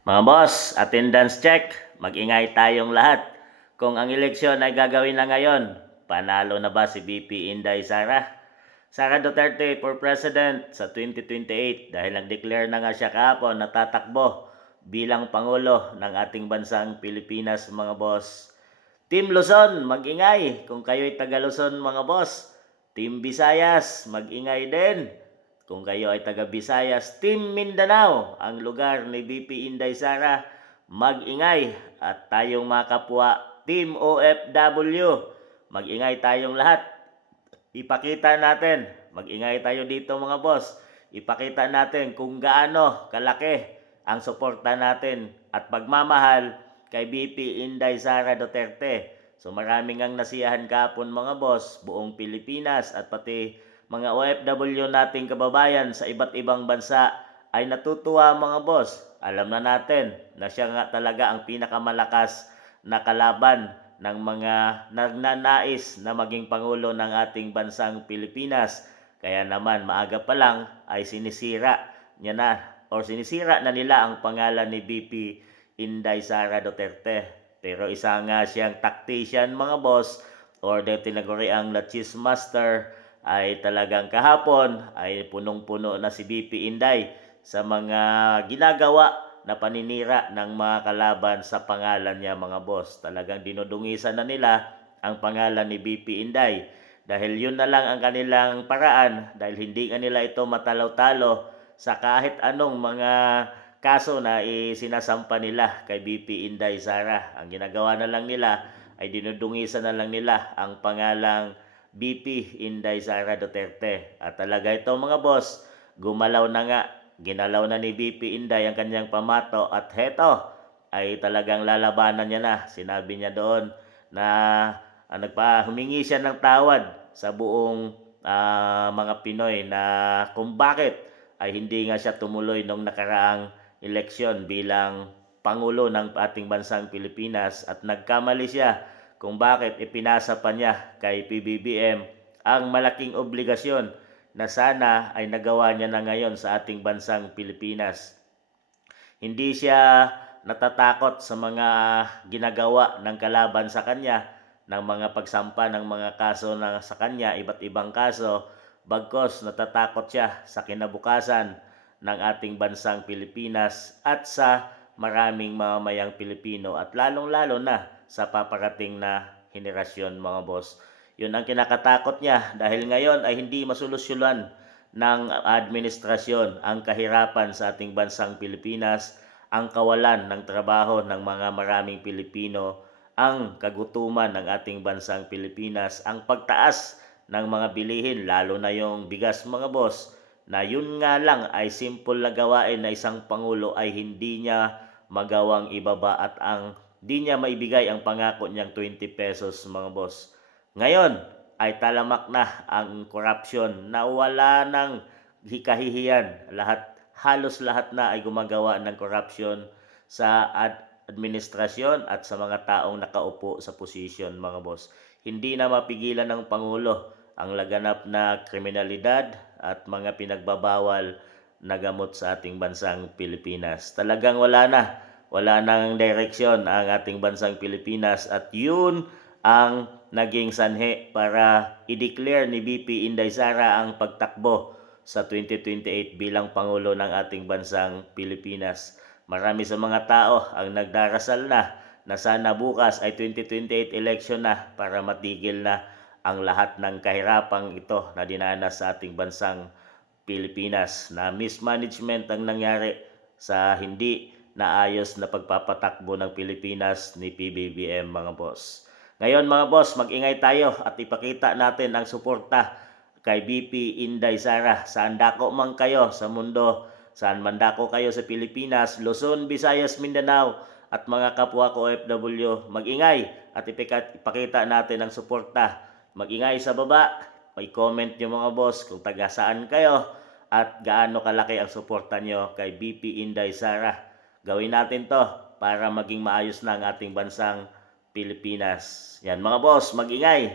Mga boss, attendance check. Mag-ingay tayong lahat. Kung ang eleksyon ay gagawin na ngayon, panalo na ba si VP Inday Sara? Sara Duterte for President sa 2028 dahil nag-declare na nga siya kahapon na tatakbo bilang Pangulo ng ating bansang Pilipinas, mga boss. Team Luzon, mag-ingay kung kayo'y taga Luzon, mga boss. Team Visayas, mag-ingay din kung kayo ay taga Visayas. Team Mindanao, ang lugar ni VP Inday Sara, mag-ingay. At tayong mga kapwa, Team OFW, mag-ingay tayong lahat. Ipakita natin, mag-ingay tayo dito, mga boss. Ipakita natin kung gaano kalaki ang suporta natin at pagmamahal kay VP Inday Sara Duterte. So maraming ang nasiyahan kahapon, mga boss, buong Pilipinas at pati mga OFW nating kababayan sa iba't ibang bansa ay natutuwa, mga boss. Alam na natin na siya nga talaga ang pinakamalakas na kalaban ng mga nagnanais na maging Pangulo ng ating bansang Pilipinas. Kaya naman maaga pa lang ay sinisira niya na sinisira na nila ang pangalan ni VP Inday Sara Duterte. Pero isa nga siyang tactician, mga boss, or the tinaguri ang La Cheese Master, ay talagang kahapon ay punong-puno na si VP Inday sa mga ginagawa na paninira ng mga kalaban sa pangalan niya, mga boss. Talagang dinudungisan na nila ang pangalan ni VP Inday dahil yun na lang ang kanilang paraan, dahil hindi nga nila ito matalaw-talo sa kahit anong mga kaso na isinasampa nila kay VP Inday Sara. Ang ginagawa na lang nila ay dinudungisan na lang nila ang pangalang VP Inday Sara Duterte. At talaga ito, mga boss, gumalaw na nga. Ginalaw na ni VP Inday ang kanyang pamato at heto ay talagang lalabanan niya na. Sinabi niya doon na humingi siya ng tawad sa buong mga Pinoy na kung bakit ay hindi nga siya tumuloy nung nakaraang eleksyon bilang Pangulo ng ating bansang Pilipinas, at nagkamali siya kung bakit ipinasa pa niya kay PBBM ang malaking obligasyon na sana ay nagawa niya na ngayon sa ating bansang Pilipinas. Hindi siya natatakot sa mga ginagawa ng kalaban sa kanya, ng mga pagsampa ng mga kaso na sa kanya, iba't ibang kaso, bagkos natatakot siya sa kinabukasan ng ating bansang Pilipinas at sa maraming mamamayang Pilipino at lalong-lalo na sa paparating na henerasyon, mga boss. Yun ang kinakatakot niya dahil ngayon ay hindi masolusyonan ng administrasyon ang kahirapan sa ating bansang Pilipinas, ang kawalan ng trabaho ng mga maraming Pilipino, ang kagutuman ng ating bansang Pilipinas, ang pagtaas ng mga bilihin, lalo na yung bigas, mga boss, na yun nga lang ay simple na gawain na isang Pangulo ay hindi niya magawang ibaba at di niya maibigay ang pangako niyang 20 pesos, mga boss. Ngayon ay talamak na ang korupsyon na wala nang hikahihiyan. Halos lahat na ay gumagawa ng korupsyon sa administrasyon at sa mga taong nakaupo sa posisyon, mga boss. Hindi na mapigilan ng Pangulo ang laganap na kriminalidad at mga pinagbabawal na gamot sa ating bansang Pilipinas. Talagang wala nang direksyon ang ating bansang Pilipinas, at yun ang naging sanhi para i-declare ni VP Inday Sara ang pagtakbo sa 2028 bilang Pangulo ng ating bansang Pilipinas. Marami sa mga tao ang nagdarasal na sana bukas ay 2028 election na para matigil na ang lahat ng kahirapang ito na dinanas sa ating bansang Pilipinas, na mismanagement ang nangyari sa hindi naayos na pagpapatakbo ng Pilipinas ni PBBM, mga boss. Ngayon, mga boss, mag-ingay tayo at ipakita natin ang suporta kay VP Inday Sara. Saan dako man kayo sa mundo, saan man dako kayo sa Pilipinas, Luzon, Visayas, Mindanao at mga kapwa ko OFW, mag-ingay at ipakita natin ang suporta. Mag-ingay sa baba, i-comment nyo, mga boss, kung taga saan kayo at gaano kalaki ang suporta nyo kay VP Inday Sara. Gawin natin to para maging maayos na ang ating bansang Pilipinas. Yan, mga boss, mag-ingay.